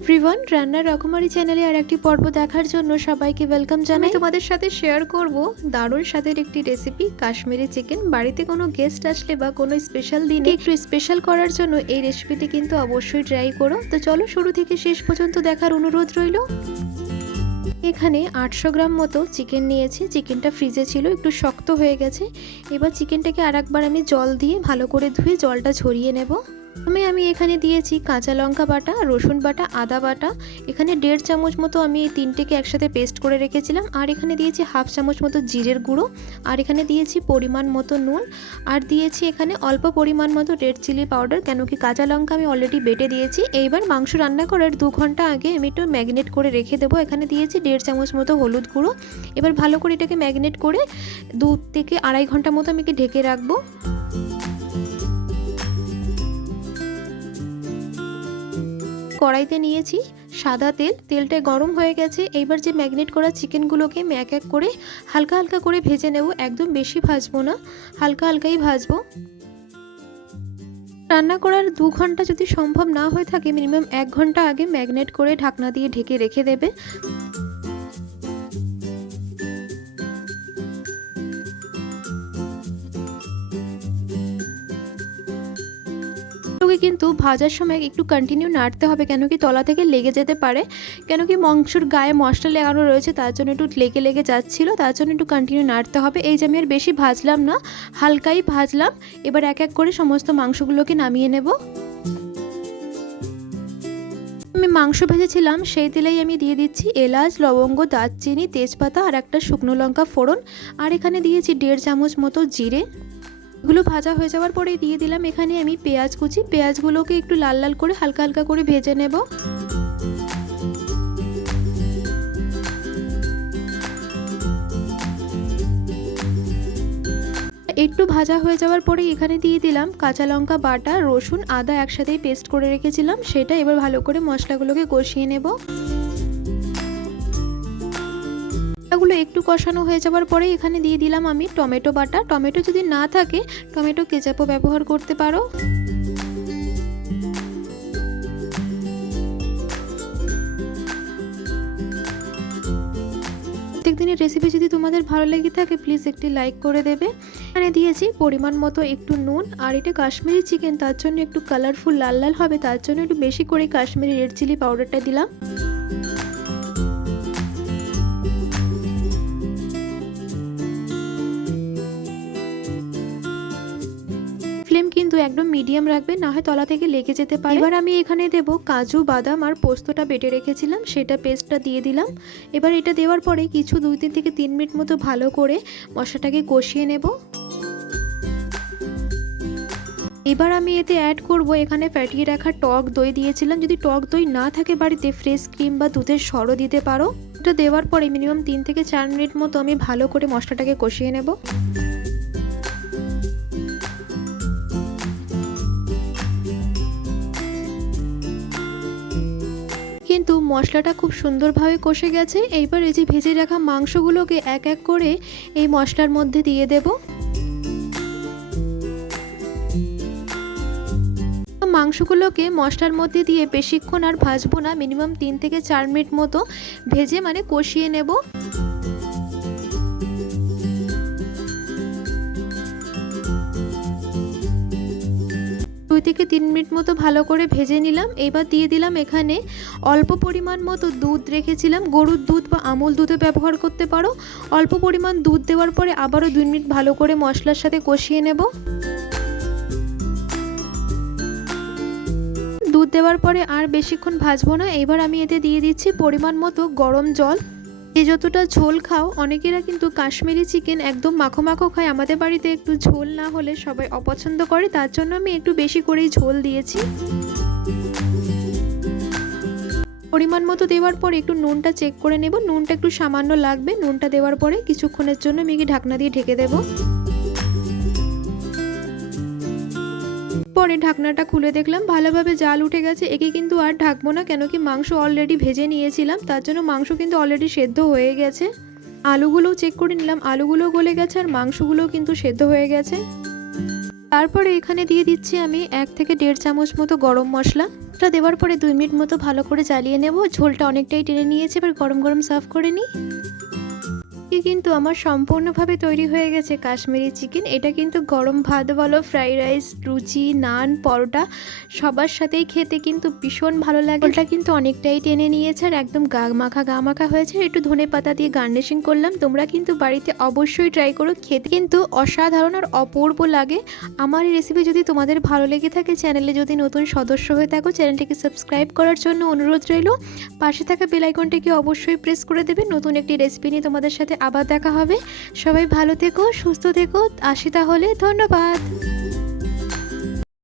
Everyone রান্নার রকমারি চ্যানেলে আর একটি পর্ব দেখার জন্য সবাইকে ওয়েলকাম জানাই। তোমাদের সাথে শেয়ার করব দারুণ স্বাদের একটি রেসিপি কাশ্মীরি চিকেন বাড়িতে কোনো গেস্ট আসলে বা কোনো স্পেশাল দিনে একটু স্পেশাল করার জন্য এই রেসিপিটি কিন্তু অবশ্যই ট্রাই করো। তো চলো শুরু থেকে শেষ পর্যন্ত দেখার অনুরোধ রইল। এখানে আটশো গ্রাম মতো চিকেন নিয়েছি। চিকেনটা ফ্রিজে ছিল একটু শক্ত হয়ে গেছে। এবার চিকেনটাকে আর একবার আমি জল দিয়ে ভালো করে ধুয়ে জলটা ঝরিয়ে নেব। আমি আমি এখানে দিয়েছি কাঁচা লঙ্কা বাটা, রসুন বাটা, আদা বাটা। এখানে দেড় চামচ মতো আমি এই তিনটেকে একসাথে পেস্ট করে রেখেছিলাম। আর এখানে দিয়েছি হাফ চামচ মতো জিরের গুঁড়ো। আর এখানে দিয়েছি পরিমাণ মতো নুন। আর দিয়েছি এখানে অল্প পরিমাণ মতো রেড চিলি পাউডার, কেন কি কাঁচা লঙ্কা আমি অলরেডি বেটে দিয়েছি। এইবার মাংস রান্না করার দু ঘণ্টা আগে আমি একটু ম্যাগনেট করে রেখে দেবো। এখানে দিয়েছি দেড় চামচ মতো হলুদ গুঁড়ো। এবার ভালো করে এটাকে ম্যাগনেট করে দু থেকে আড়াই ঘণ্টা মতো আমি ঢেকে রাখব। কড়াইতে নিয়েছি সাদা তেল। তেলটা গরম হয়ে গেছে। এইবার যে ম্যাগনেট করা চিকেনগুলোকে ম্যাক এক এক করে হালকা হালকা করে ভেজে নেব। একদম বেশি ভাজবো না, হালকা হালকাই ভাজবো। রান্না করার দু ঘণ্টা যদি সম্ভব না হয়ে থাকে, মিনিমাম এক ঘণ্টা আগে ম্যাগনেট করে ঢাকনা দিয়ে ঢেকে রেখে দেবে। এগুলোকে কিন্তু ভাজার সময় একটু কন্টিনিউ নাড়তে হবে। কেন কি তলা থেকে লেগে যেতে পারে। কেন কি মাংসর গায়ে মশলা লাগানো রয়েছে, তার জন্য একটু লেগে লেগে যাচ্ছিল, তার জন্য একটু কন্টিনিউ নাড়তে হবে। এই যে আমি আর বেশি ভাজলাম না, হালকাই ভাজলাম। এবার এক এক করে সমস্ত মাংসগুলোকে নামিয়ে নেব। আমি মাংস ভেজেছিলাম, সেই তেলেই আমি দিয়ে দিচ্ছি এলাচ, লবঙ্গ, দারচিনি, তেজপাতা আর একটা শুকনো লঙ্কা ফোড়ন। আর এখানে দিয়েছি দেড় চামচ মতো জিরে। এগুলো ভাজা হয়ে যাওয়ার পরে দিয়ে দিলাম এখানে আমি পেঁয়াজ কুচি। পেঁয়াজগুলোকে একটু লাল লাল করে হালকা হালকা করে ভেজে নেব। একটু ভাজা হয়ে যাওয়ার পরে এখানে দিয়ে দিলাম কাঁচা লঙ্কা, বাটা, রসুন, আদা একসাথেই পেস্ট করে রেখেছিলাম। সেটা এবার ভালো করে মশলাগুলোকে কষিয়ে নেব। একটু কষানো হয়ে যাওয়ার পরে এখানে দিয়ে দিলাম আমি টমেটো বাটা। টমেটো যদি না থাকে, টমেটো কেচাপও ব্যবহার করতে পারো। প্রত্যেক দিনের রেসিপি যদি তোমাদের ভালো লেগে থাকে প্লিজ একটি লাইক করে দেবে। এখানে দিয়েছি পরিমাণ মতো একটু নুন, আর এটা কাশ্মীরি চিকেন, তার জন্য একটু কালারফুল লাল লাল হবে, তার জন্য একটু বেশি করে কাশ্মীরি রেড চিলি পাউডারটা দিলাম। ফ্লেম কিন্তু একদম মিডিয়াম রাখবে, না হয় তলা থেকে লেগে যেতে পারে। এবার আমি এখানে দেব কাজু, বাদাম আর পোস্তটা বেটে রেখেছিলাম, সেটা পেস্টটা দিয়ে দিলাম। এবার এটা দেওয়ার পরে কিছু দুই তিন থেকে তিন মিনিট মতো ভালো করে মশলাটাকে কষিয়ে নেব। এবার আমি এতে অ্যাড করব এখানে ফ্যাটিয়ে রাখা টক দই দিয়েছিলাম। যদি টক দই না থাকে বাড়িতে ফ্রেশ ক্রিম বা দুধের সরও দিতে পারো। এটা দেওয়ার পরে মিনিমাম তিন থেকে চার মিনিট মতো আমি ভালো করে মশলাটাকে কষিয়ে নেব। কিন্তু মশলাটা খুব সুন্দরভাবে কষে গেছে। এইবার এই যে ভেজে রাখা মাংসগুলোকে এক এক করে এই মশলার মধ্যে দিয়ে দেব। মাংসগুলোকে মশলার মধ্যে দিয়ে বেশিক্ষণ আর ভাজবো না, মিনিমাম তিন থেকে চার মিনিট মতো ভেজে মানে কষিয়ে নেব। দুই থেকে তিন মিনিট মতো ভালো করে ভেজে নিলাম। এবার দিয়ে দিলাম এখানে অল্প পরিমাণ মতো দুধ রেখেছিলাম। গরুর দুধ বা আমুল দুধে ব্যবহার করতে পারো। অল্প পরিমাণ দুধ দেওয়ার পরে আবারও দুই মিনিট ভালো করে মশলার সাথে কষিয়ে নেব। দুধ দেওয়ার পরে আর বেশিক্ষণ ভাজবো না। এবার আমি এতে দিয়ে দিচ্ছি পরিমাণ মতো গরম জল। যে যতটা ঝোল খাও, অনেকেরা কিন্তু কাশ্মীরি চিকেন একদম মাখো মাখো খায়। আমাদের বাড়িতে একটু ঝোল না হলে সবাই অপছন্দ করে, তার জন্য আমি একটু বেশি করেই ঝোল দিয়েছি। পরিমাণ মতো দেওয়ার পর একটু নুনটা চেক করে নেব। নুনটা একটু সামান্য লাগবে। নুনটা দেওয়ার পরে কিছুক্ষণের জন্য আমি ঢাকনা দিয়ে ঢেকে দেবো। পরে ঢাকনাটা খুলে দেখলাম ভালোভাবে জাল উঠে গেছে। একে কিন্তু আর ঢাকবো না, কেন কি মাংস অলরেডি ভেজে নিয়েছিলাম, তার জন্য মাংস কিন্তু অলরেডি সেদ্ধ হয়ে গেছে। আলুগুলোও চেক করে নিলাম, আলুগুলো গলে গেছে আর মাংসগুলোও কিন্তু সেদ্ধ হয়ে গেছে। তারপরে এখানে দিয়ে দিচ্ছি আমি এক থেকে দেড় চামচ মতো গরম মশলা। ভাতটা দেওয়ার পরে দুই মিনিট মতো ভালো করে জ্বালিয়ে নেব। ঝোলটা অনেকটাই টেনে নিয়েছে, এবার গরম গরম সার্ভ করে নিই। কি কিন্তু আমার সম্পূর্ণভাবে তৈরি হয়ে গেছে কাশ্মীরি চিকেন। এটা কিন্তু গরম ভাত বলো, ফ্রাইড রাইস লুচি নান, পরোটা, সবার সাথেই খেতে কিন্তু ভীষণ ভালো লাগে। ওটা কিন্তু অনেকটাই টেনে নিয়েছে আর একদম গা মাখা গা মাখা হয়েছে। একটু ধনে পাতা দিয়ে গার্নিশিং করলাম। তোমরা কিন্তু বাড়িতে অবশ্যই ট্রাই করো। খেতে কিন্তু অসাধারণ আর অপূর্ব লাগে। আমার এই রেসিপি যদি তোমাদের ভালো লেগে থাকে চ্যানেলে যদি নতুন সদস্য হয়ে থাকো চ্যানেলটিকে সাবস্ক্রাইব করার জন্য অনুরোধ রইল। পাশে থাকা বেল আইকনটিকে অবশ্যই প্রেস করে দেবে। নতুন একটি রেসিপি নিয়ে তোমাদের সাথে আবার দেখা হবে। সবাই ভালো থেকো সুস্থ থেকো। আসি তাহলে ধন্যবাদ।